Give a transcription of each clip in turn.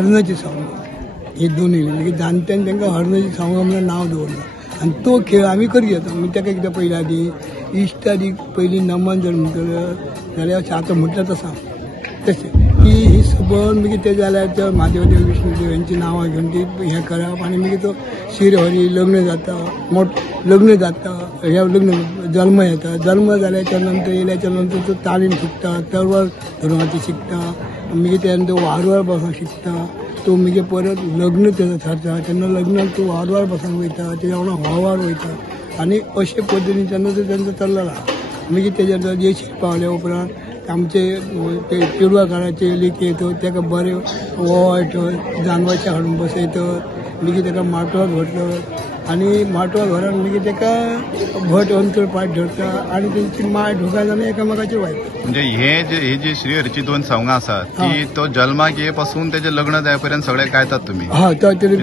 हरणाची सावंग हे दोन्ही म्हणजे जाणट्यान तांकां हरणाची सावंग म्हणून नांव दवरला आनी तो खेळ आमी करी येता. मी ताका एकदां पयल्या आदी इश्टादी पयलीं नमन जर म्हणटलें जाल्यार आतां म्हटलें तसां तशें की ही सबंद मागीर ते जाल्यार ते महादेवदेव विष्णुदेव यांची नांवां घेवन ती हें करप आनी मागीर तो शिरहरी लग्न जाता लग्न जाता ह्या लग्न जल्म येता जल्म जाल्याच्या नंतर येयल्याच्या नंतर तो तालीम शिकता तरवार धरुंकाची शिकता मागीर त्या नंतर वारवार बसोंक शिकता तो मागीर परत लग्न तेजो थारता तेन्ना लग्नाक तो वारवार बसोंक वयता तेज्या वांगडा होवार वयता आनी अशे पद्दतीन तेन्ना तो तेंचो चल्लेला. मागीर तेज्या नंतर जेशी पावल्या उपरांत आमचे ते चेडवा काळाचे लेकी येतो ताका बरें वोयतो जानवाच्या हाडून बसयतो मागीर ताका माटवाक व्हरतात आनी माटवाक व्हरून मागीर ताका भट अंतर पाट धरता आनी तेंची माय ढोकाय जावन एकामेकाचेर वायता. म्हणजे हे जी श्रीहरीची दोन सावंगां आसात ती तो जल्माक ये पासून तेजे लग्न जाय पर्यंत सगळे गायतात तुमी.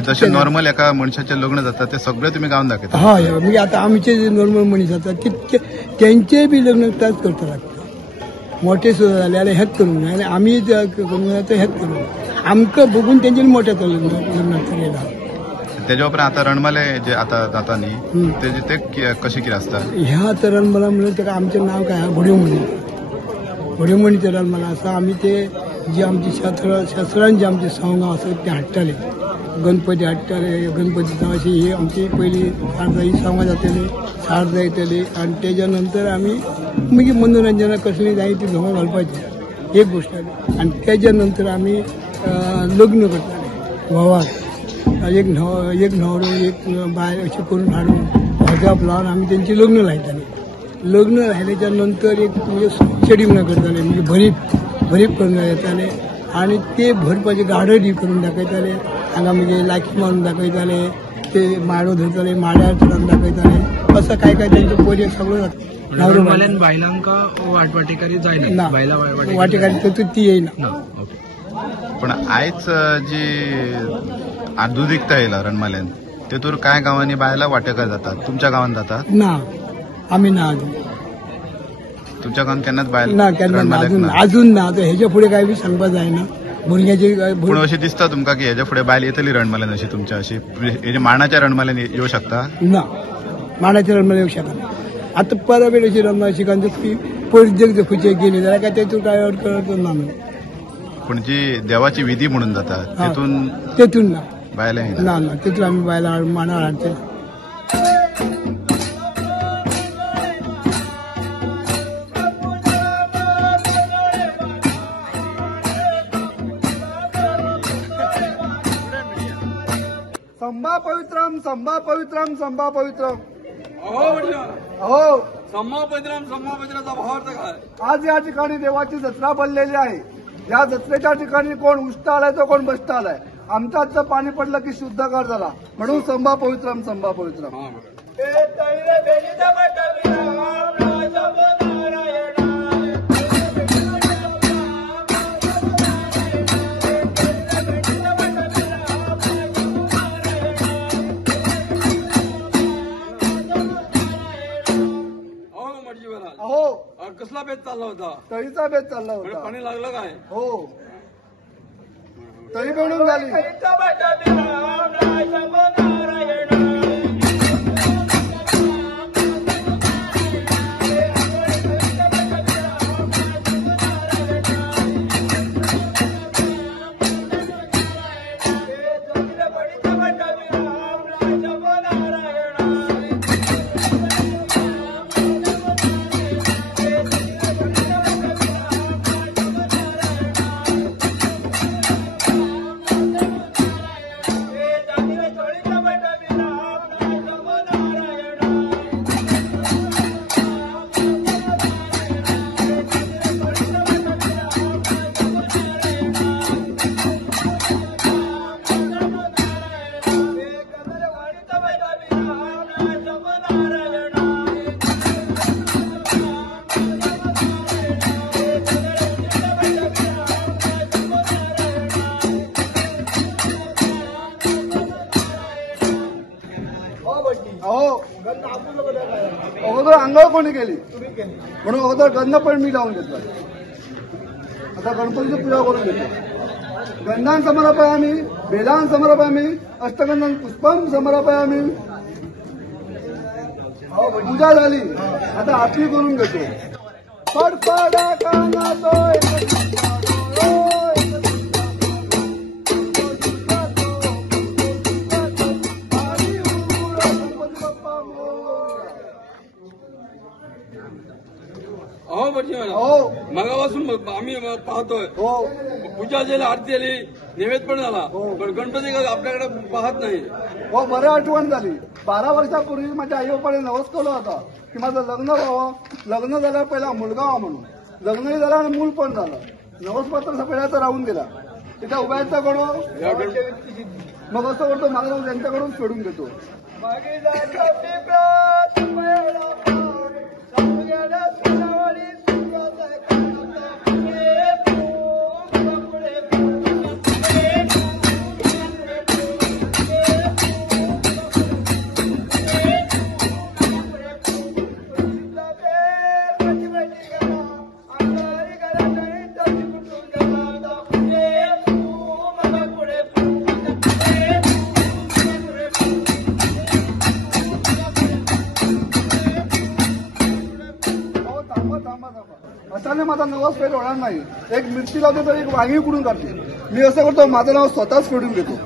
जशें नॉर्मल एका मनशाचें लग्न जाता ते सगळे तुमी गावन दाखयता. हय मागीर आतां आमचे जे नॉर्मल मनीस आसा तितके तेंचेय बी लग्न त्याच करता लागता. मोठे सुद्दां जाले जाल्यार हेच करूंक जाय आनी आमी करूंक जाय ते हेच करूंक आमकां बघून तेंच्यानी मोठ्या लग्न केलेला. तेजे उपरांत आतां रणमले जे आतां जाता न्ही तेजे ते कशें कितें आसता. ह्या आतां रणमला म्हणून ताका आमचें नांव काय आहा घोड्योमणी ते रणमला आसा. आमी ते जे आमची शस्त्रांची आमचे सावंगां आसात ते हाडटाले गणपती हाडटाले गणपती अशी ही आमची पयलीं सारदा ही सावंगां जाताली सारदा येतली आनी तेज्या नंतर आमी मागीर मनोरंजनाक कसलीं जाय ती झोंगां घालपाची एक गोश्ट जाली आनी तेज्या नंतर आमी लग्न करताले घोवाक एक न्हवरो एक बायल अशें करून हाडून हजाप लावन आमी तेंची लग्न लायताले. लग्न लायल्याच्या नंतर एक चेडी म्हणून करताले म्हणजे भरीप करून येताले आनी ते भरपाचे गाडो करून दाखयताले हांगा मागीर लाकी मारून दाखयताले ते माडो धरताले माड्यार चडोवन दाखयताले असं काय काय तेंचो पयलीं सगळो जाता. बायलांका वाटेकारी जायना वाटेकारी ती येयना. पण आयज जी आधुनिकता येयला रणमालेन तेतूर कांय गांवांनी बायलां वांटेकार जातात. तुमच्या गांवांत जातात ना आमी ना अजून तुमच्या गांवांत केन्नाच बायल ना केन्ना अजून ना हेजे फुडें काय बी सांगपाक जायना भुरग्याची. पूण अशें दिसता तुमकां की हेजे फुडें बायल येतली रणमालेन अशी तुमच्या अशी हेजे मांडाच्या रणमालेन येवं शकता. ना मांडाच्या रणमालेन येवं शकना. आतां परबेट अशी रणमाल शिकून ती पयलीं जर खंयचे गेली जाल्यार काय तेतून काय अडकळ ना. पूण जी देवाची विधी म्हणून जाता तेतून ना बायलां ना ना तेतून आमी बायलां मांडार हाडचे. संभा पवित्रम संभा पवित्रम संभा पवित्रम. अहो संभा पवित्राचा भावार्थ काय. आज या ठिकाणी देवाची जत्रा बनलेली आहे. या जत्रेच्या ठिकाणी कोण उष्टा आलाय तर कोण बसता आलाय. आमच्या हातचं पाणी पडलं की शुद्धकार झाला म्हणून संभा पवित्रम संभा पवित्रम. अहो कसला बेत चालला होता. तळीचा बेत चालला होता. पाणी लागलं काय. हो तळी बनवून झाली. अगोदर अंघोळ कोणी केली म्हणून अगोदर गंध पण मी लावून घेतला. आता गणपतीची पूजा करून घेतो. गंधान समर्पयामी, वेदान समर्पयामी, अष्टगंधान पुष्पम समर्पयामी. पूजा झाली, आता आरती करून घेतो. फडफडा कानातोय अहो बच्चन हो मगापासून आम्ही पाहतोय. हो पूजा झाली, आरती झाली, नैवेद्य पण झाला, पण गणपती आपल्याकडे पाहत नाही. हो बरं आठवण झाली. 12 वर्षापूर्वी माझ्या आई बापाने नवस केला होता की माझं लग्न व्हावं. लग्न झाल्यावर पहिला मुलगा व्हा म्हणून. लग्नही झालं आणि मूल पण झालं. नवसपत्र सगळ्याचा राहून गेला. तिथं उभ्याचा कडो मग असं करतो माझं नाव त्यांच्याकडून सोडून घेतो. अशाने माझा नवस फेड होणार नाही. एक मिरची लावते तर एक वांगी कुठून काढते. मी असं करतो, माझं नाव स्वतःच फेडून घेतो.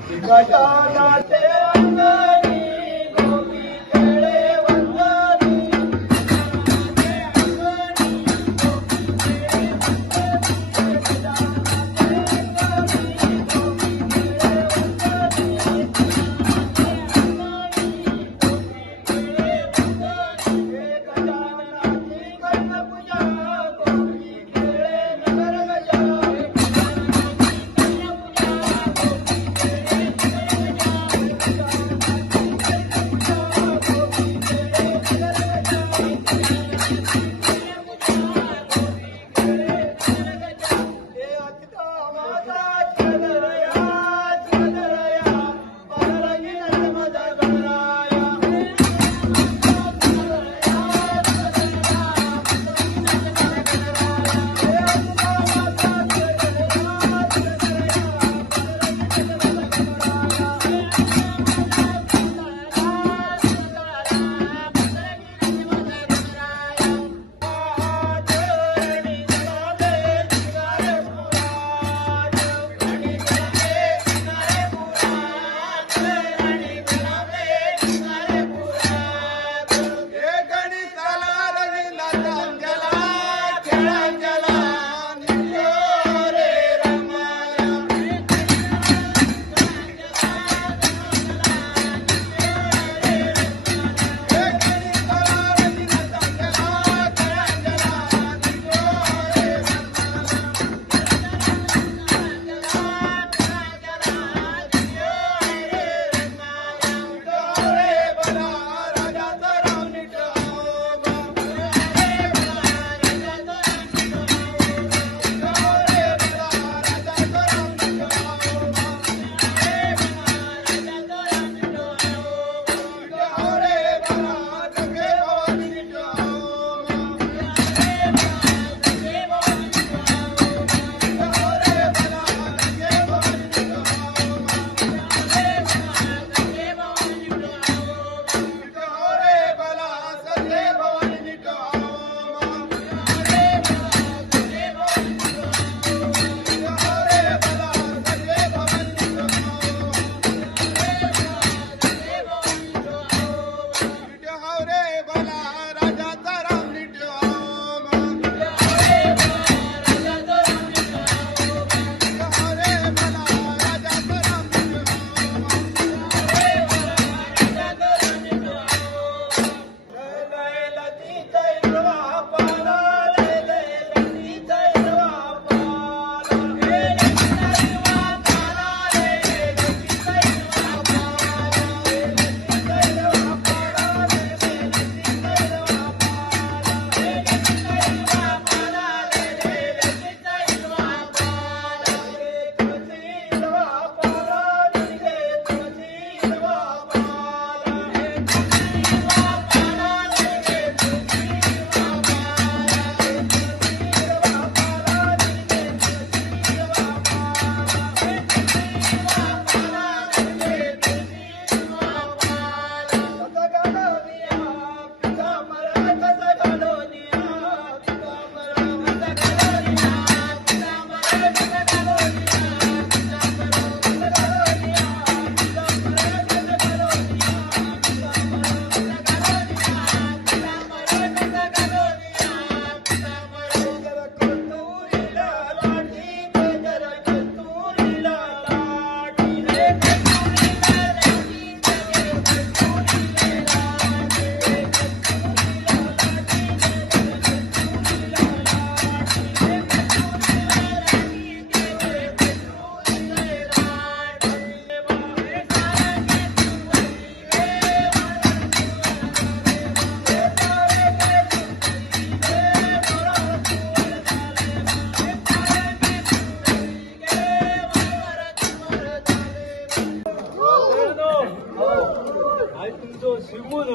आमचो शिकून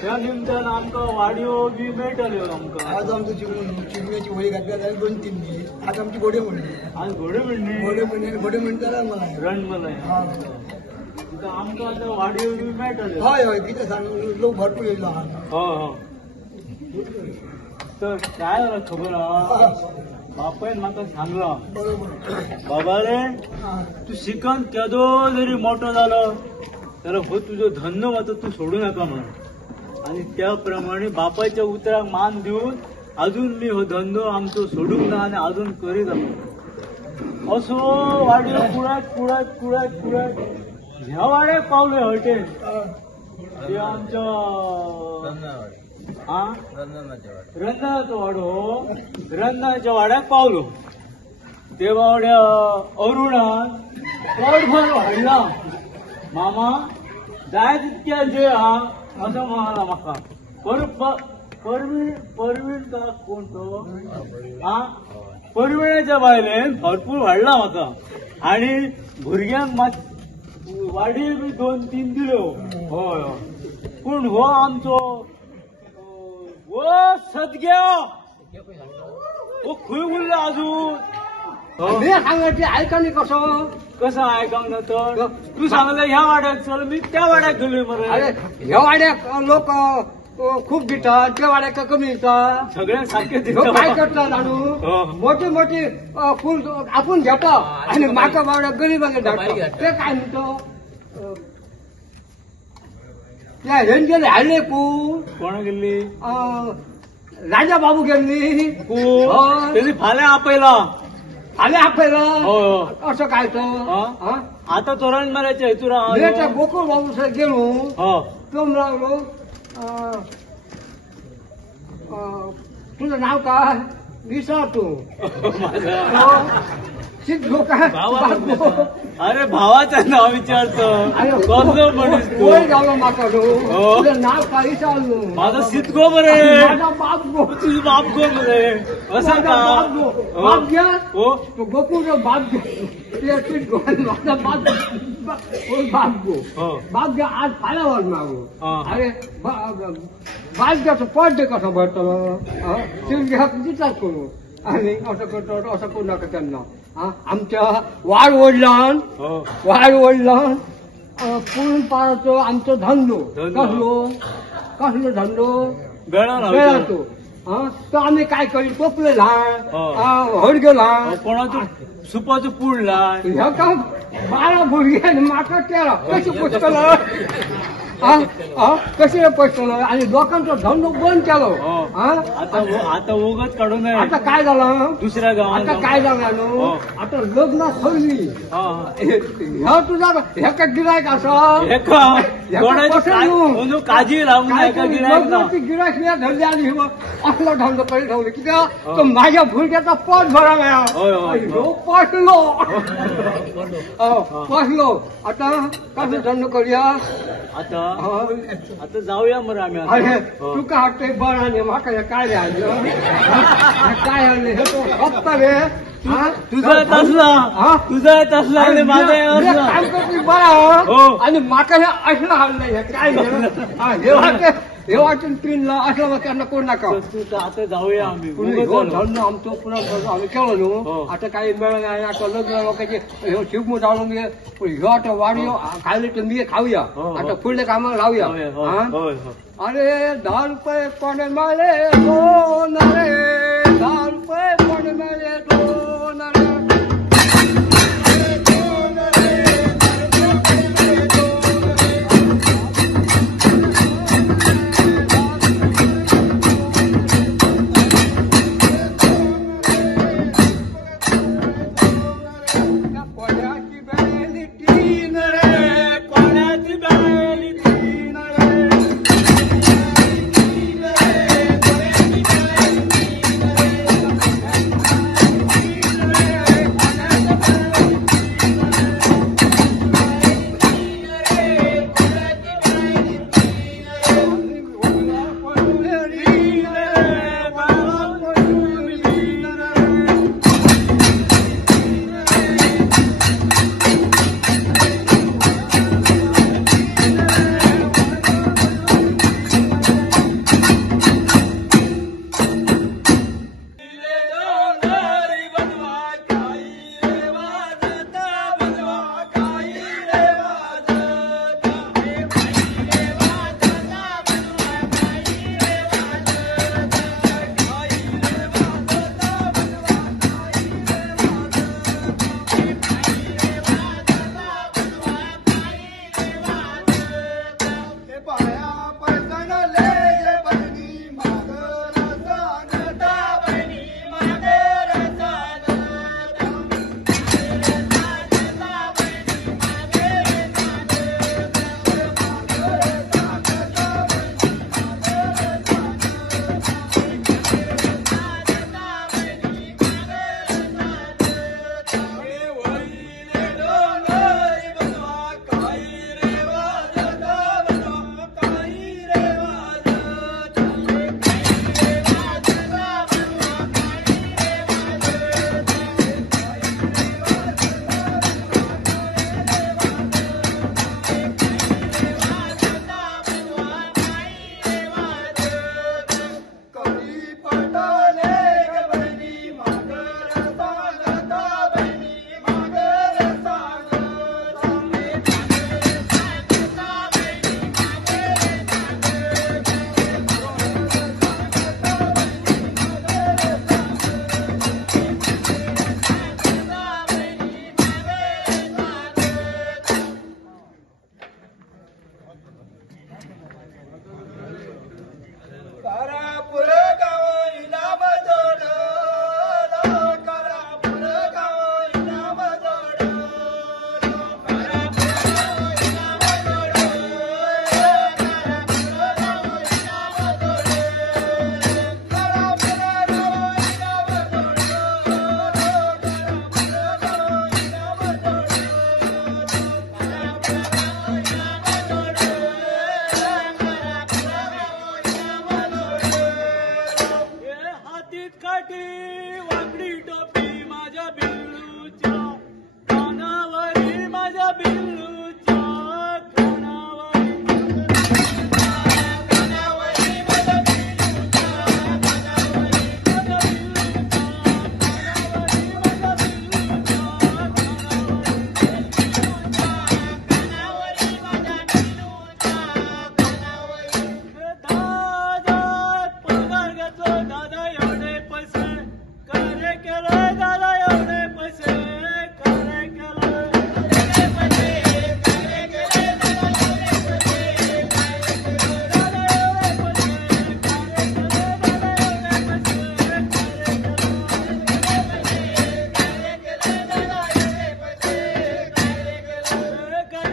त्या निमतान आमकां वाडयो बी मेळटल्यो आमकां. आज आमचं चिमण्याची वळी घातल्या जाल्यार 2-3 दीस. आज आमची घोडे म्हणली आज घोडे म्हणली घोडे म्हणटाला मला रणमलाय आमकां आतां वाडयो बी मेळटल्यो. हय हय कितें सांग लोक भरपूर येयलो आहा. तर काय जाला खबर आहा बापायन म्हाका सांगला बरोबर बाबा रे तू शिकन केदो जरी मोठो जालो जाल्यार हो तुजो धंदो मात्र तू सोडू नका म्हणून. आणि त्या प्रमाणे बापाच्या उतराक मान दिवन अजून मी हो धंदो आमचो सोडूंक ना आणि अजून करीत आहो. असो वाडयो कुडात कुडात कुडात कुडात ह्या वाड्याक पावले हळटेन ते आमच्या रंजनाचो वाडो रंजनाच्या वाड्याक पावलो. ते वाड्या अरुणान पोटभर हाडला. मामा जाय तितक्या जे हा असं म्हणाला म्हाका. परवीण का कोण तो परविण्याच्या बायलेन भरपूर वाडला म्हाका आणि भुरग्यांक मात वाडी बी 2-3 दिल्यो. हय पूण हो आमचो वो सदग्या हो खंय उरला अजून. मी सांगायची ऐका नाही कसं कसं ऐकांक ना तर तू सांगलं ह्या वाड्याक चल मी त्या वाड्याक गेलोय मरे. ह्या वाड्याक लोक खूप दितात त्या वाड्याक कमी दितात. सगळ्यांक सारखे काय करता जाणू मोठी मोठी फुल आपण घेतो आणि माका वाड्याक गरीबांना धाडतो. ते काय म्हणतो त्या हेन गेले हाडले कोण गेल्ली राजा बाबू गेल्ली त्यांनी फाल्यां आपयला फाल्यां आपयला असं काय तर आता तोरण मारायच्या हेतूर गोकुळ बाबू गेलो तो लागलो तुझं नाव काय विसर तू सिद्धो काय अरे भावाचं नाव विचारतो कसं म्हणूस तू जालो म्हाका तुझं नाव काय विचारलो माझा सिद्धगो मरे माझा बाप गो तुझं बाप गो मरे असं का बाप घ्या गोकुळचा बाप घ्या सिद्धगो माझा बाप बाप घ्या आज फाल्या वर मागो. अरे बाप पड दे कसं भरतो घ्या विचार करू आणि असं करतो असं करू नका त्यांना. आमच्या वाड वडिलान पूर्ण पाराचो आमचो धंदो कसलो धंदो बेळाचो. तो आम्ही काय करी टोपले ल्हान हडग्यो ल्हान कोणाचो सुपाचो पूड ल्हान ह्या काम 12 भुरग्यांनी म्हाका केला कशी पोचतलो कशे पडटलो आणि लोकांचो धंदो बंद केलो. आता वगत काढू नये. आता काय झालं दुसऱ्या गावात आता काय झालं न्हू आता लग्न ठरली ह्या तुझा ह्याका गिरायक आसा काजी लावून गिरायक धरली आणि असलो धंदो करीत ठेवले कित्याक तो माझ्या भुरग्याचा पोट भरा पसलो आता कसो धंदो करूया. आता जाऊया मरे आम्ही. अरे तुका हाडटोय बरं आणि म्हाका काय रे हाडलं काय हाडले हे तो फक्त रे तुझा तसला आणि माझा काम करतली बरं आणि म्हाका हे असलं हाडलं हे काय हे वाटून पिनला असं त्यांना कोण नका. आता जाऊया आम्ही धंदो आमचो पुन्हा आम्ही केलो न्हू. आता काही मेळ नाही आता लग्न लोकांचे ह्यो शिगमो जाळून घे ह्यो आता वाडयो खायले तर मी खाऊया आता फुडल्या कामाक लावूया. अरे 10 रुपये कोणे मेळ्ळे 2 रे 10 रुपये कोणे मेळ्ळे 2 रे.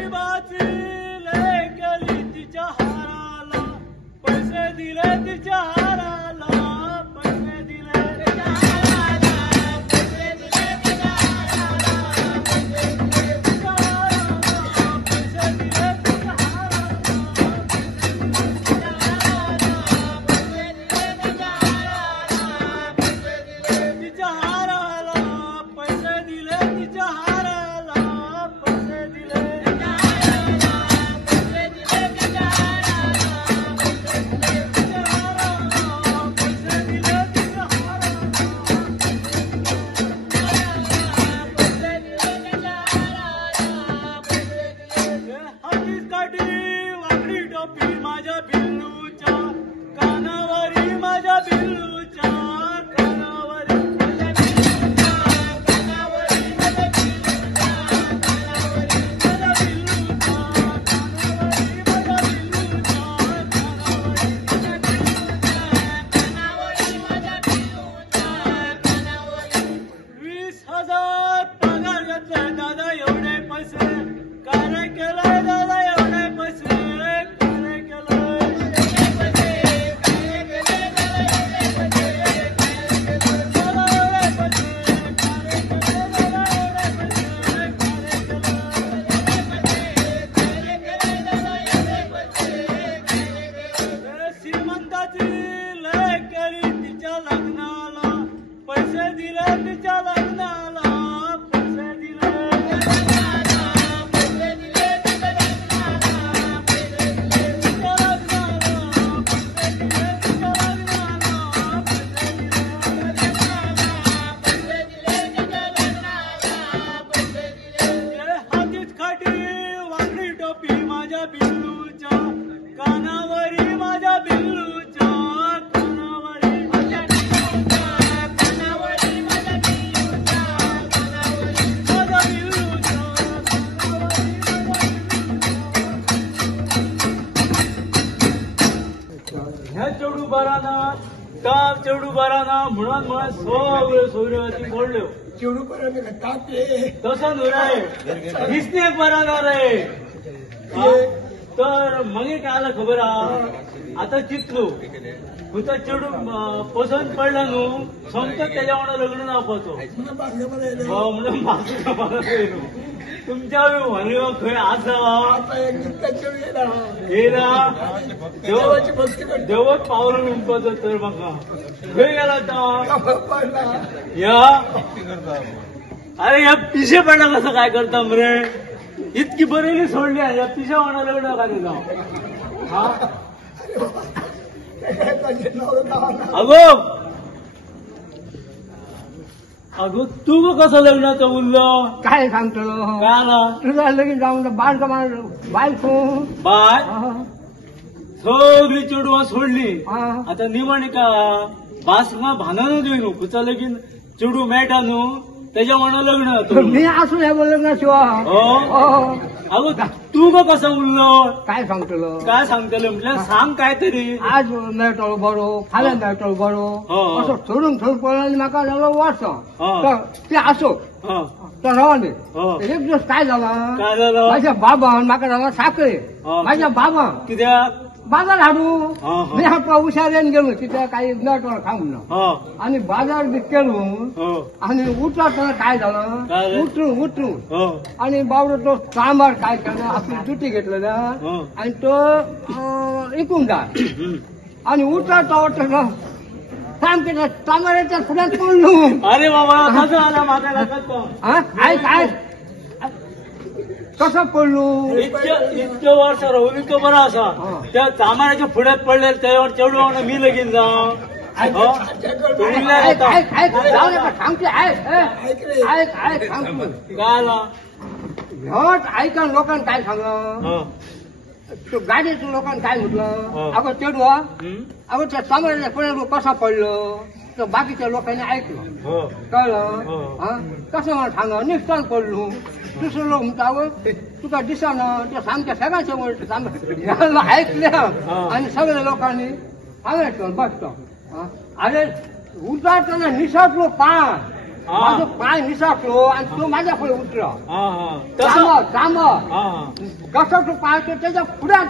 गरिबाची लय केली तिच्या हाराला पैसे दिले तिच्या हाराला पैसे दिले तिच्या हाराला पैसे दिले तिच्या हाराला पैसे दिले तिच्या हाराला पैसे दिले तिच्या हाराला पैसे दिले तिच्या हाराला पैसे दिले तिच्या हातीत काठी वाकडी टोपी माझ्या बिल्लूच्या कानावरी माझ्या बिल्लूच्या कानावरी माझ्या बिल्लूच्या कानावरी माझ्या बिल्लूच्या कानावरी माझ्या बिल्लूच्या कानावरी माझ्या बिल्लूच्या कानावरी माझ्या बिल्लूच्या कानावरी 20,000 पगार घेतलाय दादा एवढे पैसे काय केलंय दादा एवढे पैसे काय केलंय श्रीमंताची लय केली तिच्या लग्नाला पैसे दिले तिच्या लग्नाला पैसे दिले हातीत काठी वाकडी टोपी माझ्या बिल्लूच्या कानावरी माझ्या बिल्लूच्या कानावरी माझ्या बिल्लूच्या कानावरी माझ्या बिल्लूच्या कानावरी माझ्या बिल्लूच्या ह्या चेडू बाराना काल चेडू बाराना म्हणून सगळे सोयऱ्याची बोलल्यो चेडू पर्यंत तापले तसं न्हू रे दिसणे बराना रे तर मगे काय आलं खबर हा आता चिंतलो तुझा चेडू पसंत पडला न्हू समजत त्याच्या वांगडा लग्न लावपाचो म्हणून मागलो तुमच्या म्हणलो खंय आसा येला देवच पावलो म्हणपाचो तर म्हाका खंय गेला आता या अरे या पिशे पडला कसं काय करता मरे इतकी बरेली सोडली या पिशा वांगडा लग्न काढला हा अगो अगो तू गो कसं लग्नाचं उरलं काय सांगतो काय आला तुझा लगेच जाऊन बाळ कमाल बायको बाय सगळी चेडवा सोडली हा. आता निवण का बासमा भानानं देऊ न्हू कुचा लगीन चेडू मेळटा न्हू त्याच्या वांगडा लग्न होतं मी असू नाही बोललो ना शिवा अगो तू गो कसं उरलो काय सांगतो काय सांगतलं म्हटलं सांग काय तरी आज मेळटलो बरो फाल्यां मेळटलो बरो हो. असो सोडून सोडून पडला म्हाका जालो वर्स हो. तर ते असो हं, तर रावले हो. एक दिवस काय झाला काय झालं माझ्या बाबान म्हाका झाला साखळे हो. माझ्या बाबा कित्याक बाजार हाडू हो, हो. मी हाडपा हुशारेन गेलो तिथे काही मेळटलो खाऊन ना हो आणि बाजार बी केलो हो आणि उठला काय काय झालं? झालं उठरून हो आणि बावडो तो सांबार काय केलं आपली दुटी घेतलं ना हो. आणि तो इकून जा आणि उठला तो सामके तांबाऱ्याच्या फुड्यात पडलो अरे बाबा कसं आला माझ्या लक्षात काय कसं पडलो इतक्या वर्ष राहुल इतकं बरं असा हा. त्या तामाऱ्याच्या पुढ्यात पडले त्याच्यावर तेवढं वांगडा मी लगीन जा जाऊ नका सांगते ऐक सांगतो काय आला हट ऐका लोकांना काय सांगलं हो. तो गाडीच्या लोकांना काय हो. म्हटलं अगं तेडवा हं? अगं त्या तांबाऱ्याच्या पुढ्यात कसा पडलं तर बाकीच्या लोकांनी ऐकलं हो कळलं हो. हा कसं मला सांगा निष्ठान पडलो दुसरं लोक म्हणतो तुका दिसानं त्या सांगत्या सगळ्यांच्या ऐकल्या आणि सगळ्या लोकांनी सांगायचं बसतो अरे उतारताना निसटलो पान माझा पाय निसटलो आणि तो माझ्या पुढे उतरा तसं काम कसं तू पाहतो त्याच्या पुढ्यात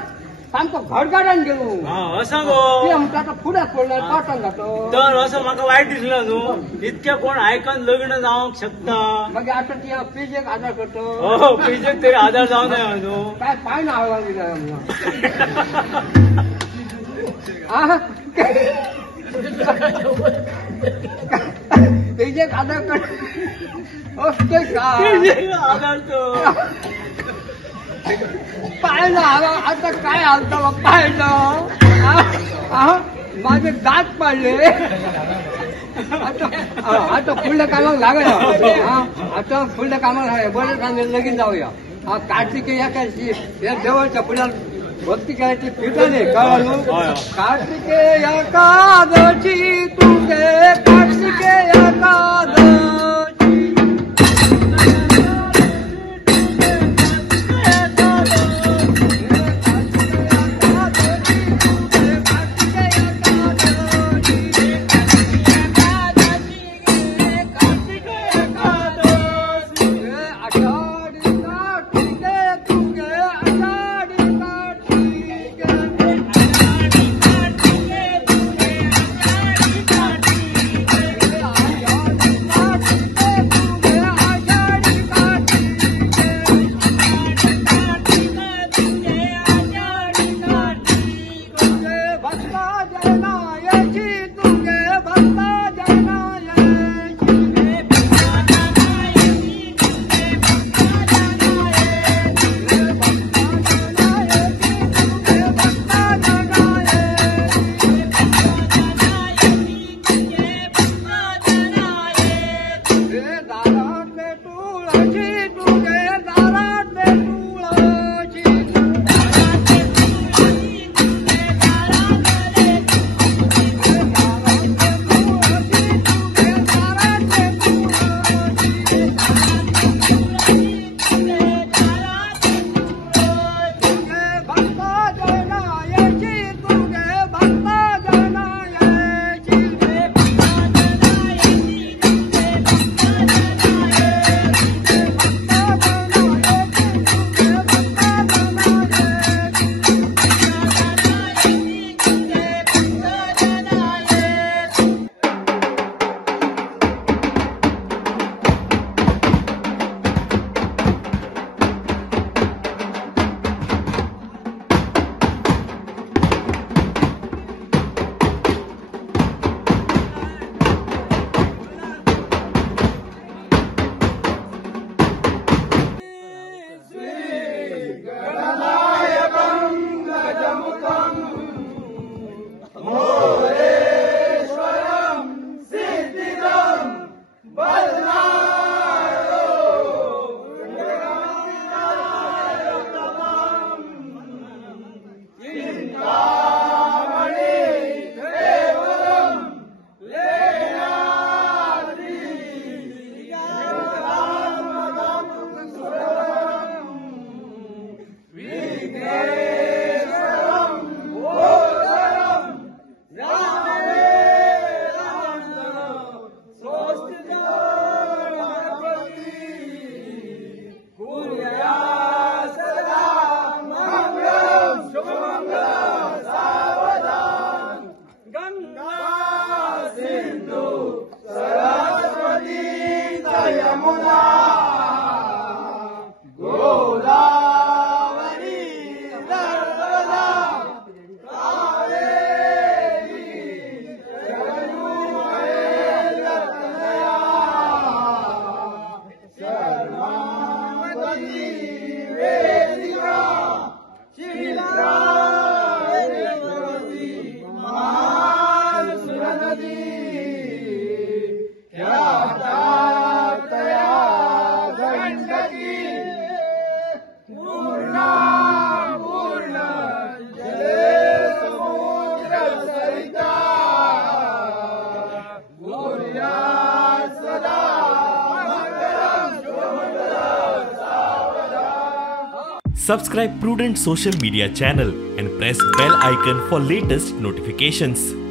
आमचं घरगाड्यान गेलो असं गो ते म्हणतात पुढ्यात पडलं पाठवून जातो तर असं म्हाका वाईट दिसलं न्हू इतक्या कोण आयकन लग्न जावंक शकता मग आता ती पेजेक आधार करतो हो पेजेक तरी आधार जाऊ नये न्हू काय पाय ना हवा दिला पेजेक आधार करतो असते का आधार तो पाहिलं हवा आता काय हालतं पाहिलं माझे दात पाडले आता पुढल्या कामाला लागलं आता पुढल्या कामाला आहे बरं सांगेल लगीन जाऊया कार्तिकेय एकादशी या देवाच्या पुढ्या भक्ती करायची पिठाने कळलं कार्तिकेय एकादशी तुझे Kartikeya Ekadashi Subscribe Prudent social media channel and press bell icon for latest notifications.